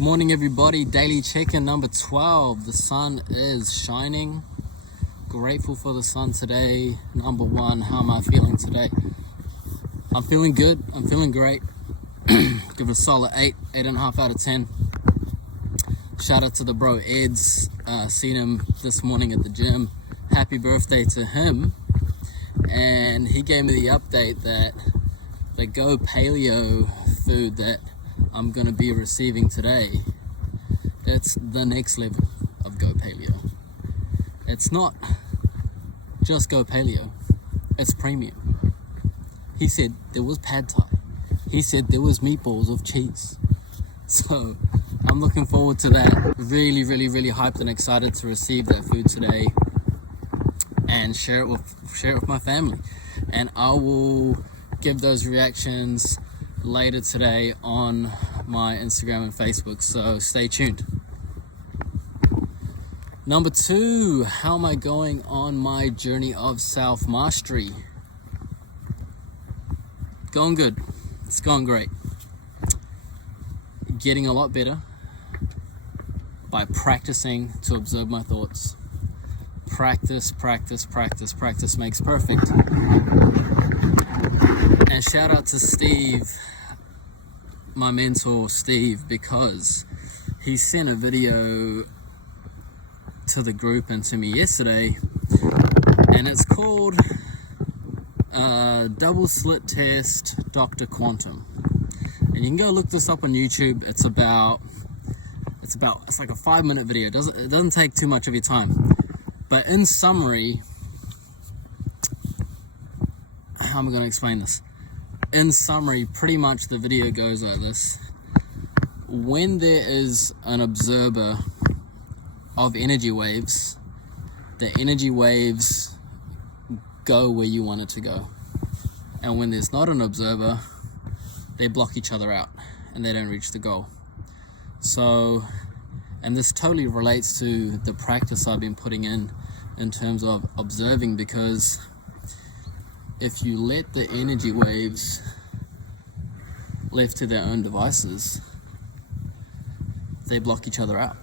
Good morning, everybody. Daily check-in number 12. The sun is shining. Grateful for the sun today. Number one, how am I feeling today? I'm feeling good. I'm feeling great. Give it a solid 8.5 out of 10. Shout out to the bro Eds. Seen him this morning at the gym. Happy birthday to him. And he gave me the update that the Go Paleo food that I'm gonna be receiving today, it's the next level of Go Paleo. It's not just Go Paleo, it's premium. He said there was pad thai. He said there was meatballs of cheese. So I'm looking forward to that. Really hyped and excited to receive that food today and share it with my family. And I will give those reactions later today on my Instagram and Facebook, so stay tuned. Number two, how am I going on my journey of self-mastery? Going good. It's going great. Getting a lot better by practicing to observe my thoughts. Practice makes perfect. And shout out to Steve, my mentor Steve, because he sent a video to the group and to me yesterday, and it's called Double Slit Test Dr. Quantum. And you can go look this up on YouTube. It's like a 5-minute video. It doesn't take too much of your time. But in summary, how am I going to explain this? In summary, pretty much the video goes like this. When there is an observer of energy waves, the energy waves go where you want it to go. And when there's not an observer, they block each other out and they don't reach the goal. So, and this totally relates to the practice I've been putting in terms of observing, because if you let the energy waves left to their own devices, they block each other out.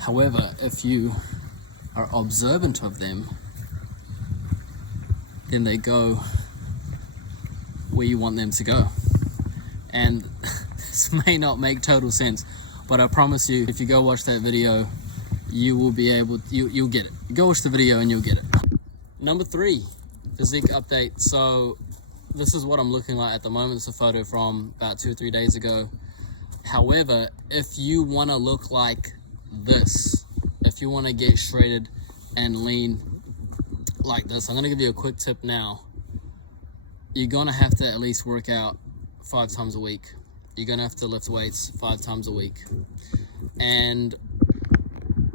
However, if you are observant of them, then they go where you want them to go. And this may not make total sense, but I promise you, if you go watch that video, you will be able, you'll get it. Go watch the video and you'll get it. Number three, physique update. So this is what I'm looking like at the moment. It's a photo from about 2 or 3 days ago. However, if you want to look like this, if you want to get shredded and lean like this, I'm going to give you a quick tip now. You're going to have to at least work out 5 times a week. You're going to have to lift weights 5 times a week. And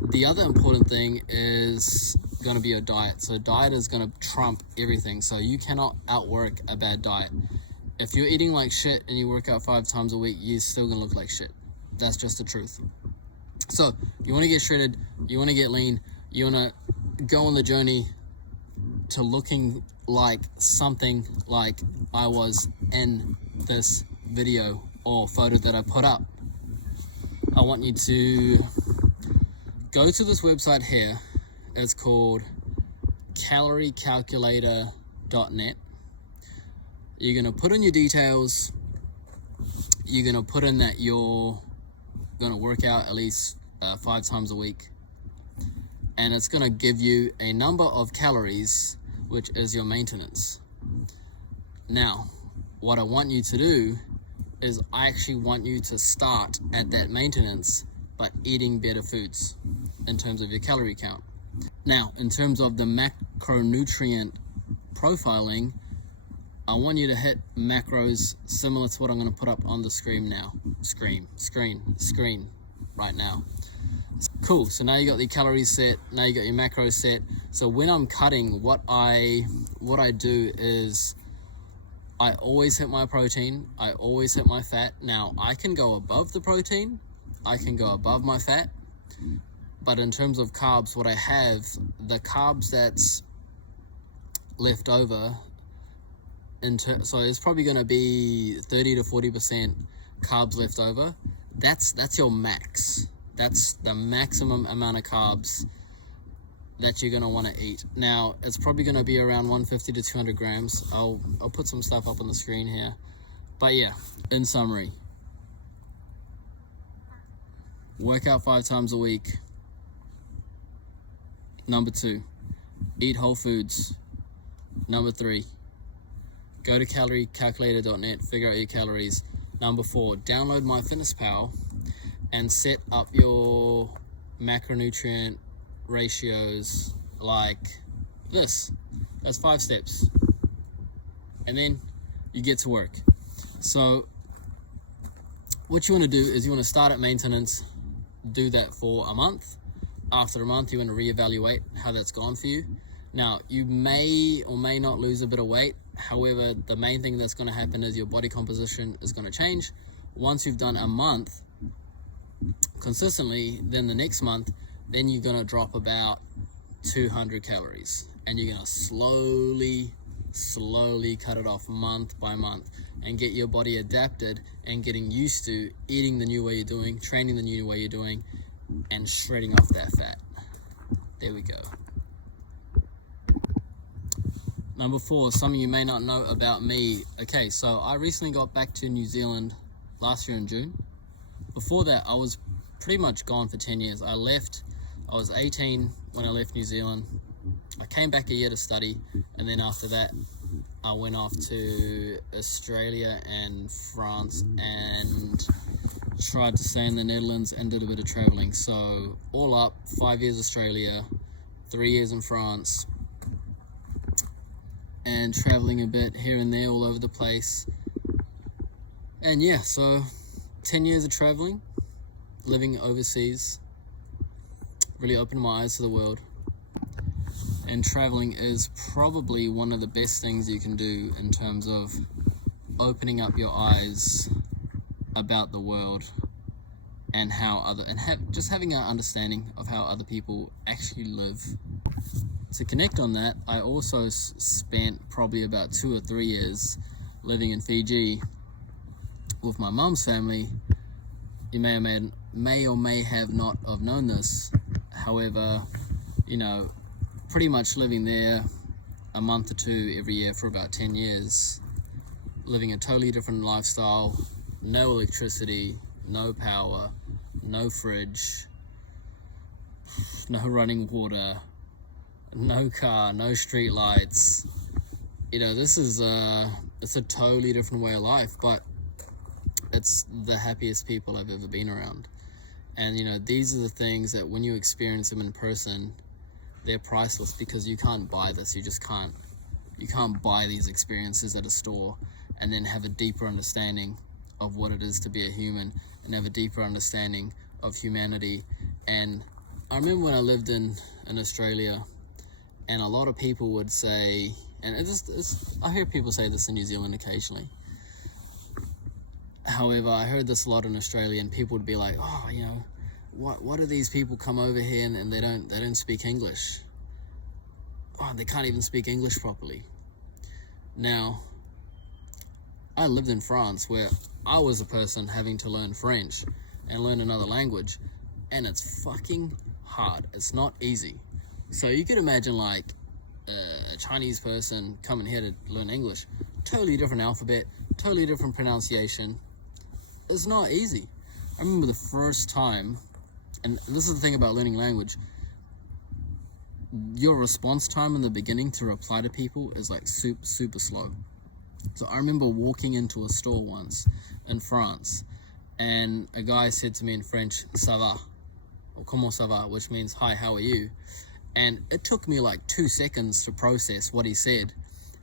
the other important thing is going to be your diet. So diet is going to trump everything. So you cannot outwork a bad diet. If you're eating like shit and you work out 5 times a week, you're still going to look like shit. That's just the truth. So you want to get shredded, you want to get lean, you want to go on the journey to looking like something like I was in this video or photo that I put up. I want you to go to this website here. It's called caloriecalculator.net. You're going to put in your details. You're going to put in that you're going to work out at least 5 times a week. And it's going to give you a number of calories, which is your maintenance. Now, what I want you to do is I actually want you to start at that maintenance by eating better foods in terms of your calorie count. Now, in terms of the macronutrient profiling, I want you to hit macros similar to what I'm going to put up on the screen now. Screen right now. Cool, so now you got the calories set, now you got your macros set. So when I'm cutting, what I do is I always hit my protein, I always hit my fat. Now I can go above the protein, I can go above my fat, but in terms of carbs, what I have, the carbs that's left over, so it's probably going to be 30 to 40% carbs left over, that's your max. That's the maximum amount of carbs that you're going to want to eat. Now, it's probably going to be around 150 to 200 grams. I'll put some stuff up on the screen here. But yeah, in summary, work out 5 times a week. Number 2, eat whole foods. Number 3, go to caloриecalculator.net, figure out your calories. Number 4, download MyFitnessPal and set up your macronutrient ratios like this. That's 5 steps. And then you get to work. So what you want to do is you want to start at maintenance, do that for a month. After a month, you want to reevaluate how that's gone for you. Now, you may or may not lose a bit of weight. However, the main thing that's going to happen is your body composition is going to change. Once you've done a month consistently, then the next month, then you're going to drop about 200 calories. And you're going to slowly cut it off month by month and get your body adapted and getting used to eating the new way you're doing, training the new way you're doing, and shredding off that fat. There we go. Number 4, something you may not know about me. Okay, so I recently got back to New Zealand last year in June. Before that, I was pretty much gone for 10 years. I was 18 when I left New Zealand. I came back a year to study, and then after that, I went off to Australia and France and tried to stay in the Netherlands and did a bit of traveling. So all up, 5 years Australia, 3 years in France, and traveling a bit here and there all over the place. And yeah, so 10 years of traveling, living overseas, really opened my eyes to the world. And traveling is probably one of the best things you can do in terms of opening up your eyes about the world and just having an understanding of how other people actually live. To connect on that, I also spent probably about 2 or 3 years living in Fiji with my mum's family. You may or may have not have known this. However, you know, pretty much living there a month or 2 every year for about 10 years, living a totally different lifestyle, no electricity, no power, no fridge, no running water, no car, no street lights. You know, this is it's a totally different way of life, but it's the happiest people I've ever been around. And you know, these are the things that when you experience them in person, they're priceless, because you can't buy this. You can't buy these experiences at a store and then have a deeper understanding of what it is to be a human and have a deeper understanding of humanity. And I remember when I lived in Australia, and a lot of people would say, and I hear people say this in New Zealand occasionally. However, I heard this a lot in Australia, and people would be like, oh, you know, what do these people come over here and they don't speak English? Oh, they can't even speak English properly. Now, I lived in France, where I was a person having to learn French and learn another language, and it's fucking hard. It's not easy. So you could imagine like a Chinese person coming here to learn English, totally different alphabet, totally different pronunciation. It's not easy. I remember the first time, and this is the thing about learning language, your response time in the beginning to reply to people is like super slow. So I remember walking into a store once in France, and a guy said to me in French, "Ça va?" or "Comment ça va?" which means, "Hi, how are you?" And it took me like 2 seconds to process what he said.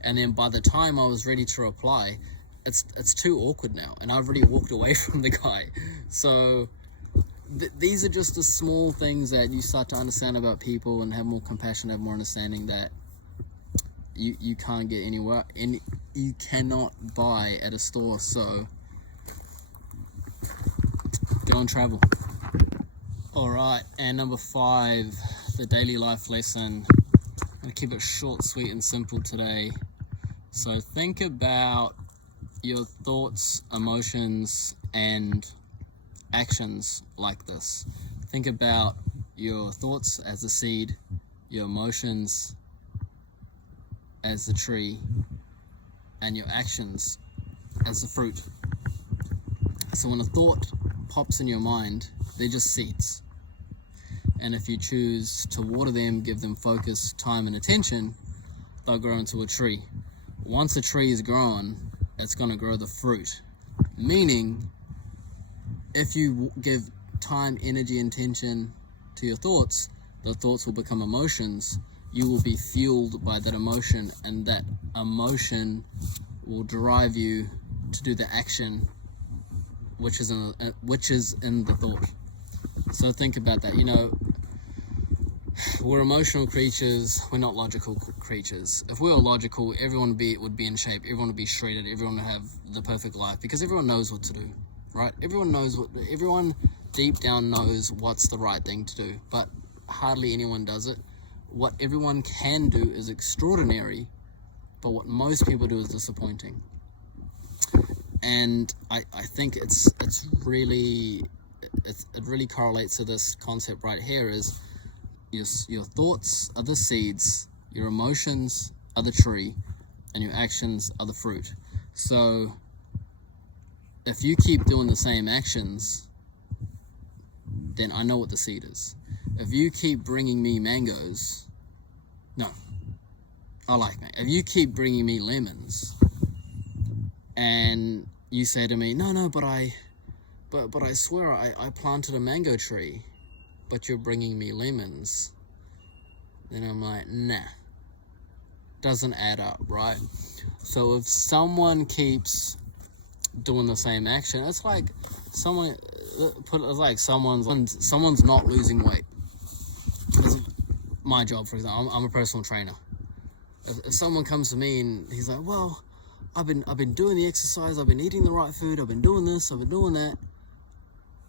And then by the time I was ready to reply, it's too awkward now, and I've already walked away from the guy. So these are just the small things that you start to understand about people and have more compassion, have more understanding, that you can't get anywhere, and you cannot buy at a store. So get on travel. Alright, and number 5, the daily life lesson. I'm going to keep it short, sweet, and simple today. So think about your thoughts, emotions, and actions like this. Think about your thoughts as a seed, your emotions as the tree, and your actions as the fruit. So when a thought pops in your mind, they're just seeds. And if you choose to water them, give them focus, time, and attention, they'll grow into a tree. Once a tree is grown, it's going to grow the fruit. Meaning, if you give time, energy, and attention to your thoughts, the thoughts will become emotions. You will be fueled by that emotion, and that emotion will drive you to do the action which is in the thought. So think about that. You know, we're emotional creatures, we're not logical creatures. If we were logical, everyone would be in shape, everyone would be shredded, everyone would have the perfect life, because everyone knows what to do, right? Everyone deep down knows what's the right thing to do, but hardly anyone does it. What everyone can do is extraordinary, but what most people do is disappointing. And I think it really correlates to this concept right here, is your thoughts are the seeds, your emotions are the tree, and your actions are the fruit. So if you keep doing the same actions, then I know what the seed is. If you keep bringing me mangoes, no, I like mango. If you keep bringing me lemons, and you say to me, no, but I swear I planted a mango tree, but you're bringing me lemons, then I'm like, nah, doesn't add up, right? So if someone keeps doing the same action, it's like someone's not losing weight. It's my job, for example, I'm a personal trainer. If someone comes to me and he's like, well, I've been doing the exercise, I've been eating the right food, I've been doing this, I've been doing that,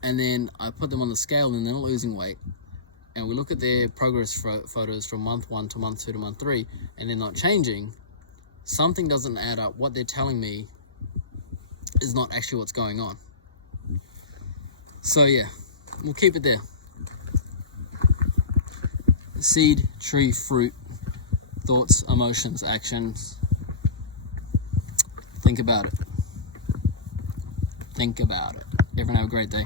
and then I put them on the scale and they're not losing weight, and we look at their progress photos from month 1 to month 2 to month 3, and they're not changing, something doesn't add up. What they're telling me is not actually what's going on. So yeah, we'll keep it there. Seed, tree, fruit, thoughts, emotions, actions. Think about it. Think about it. Everyone have a great day.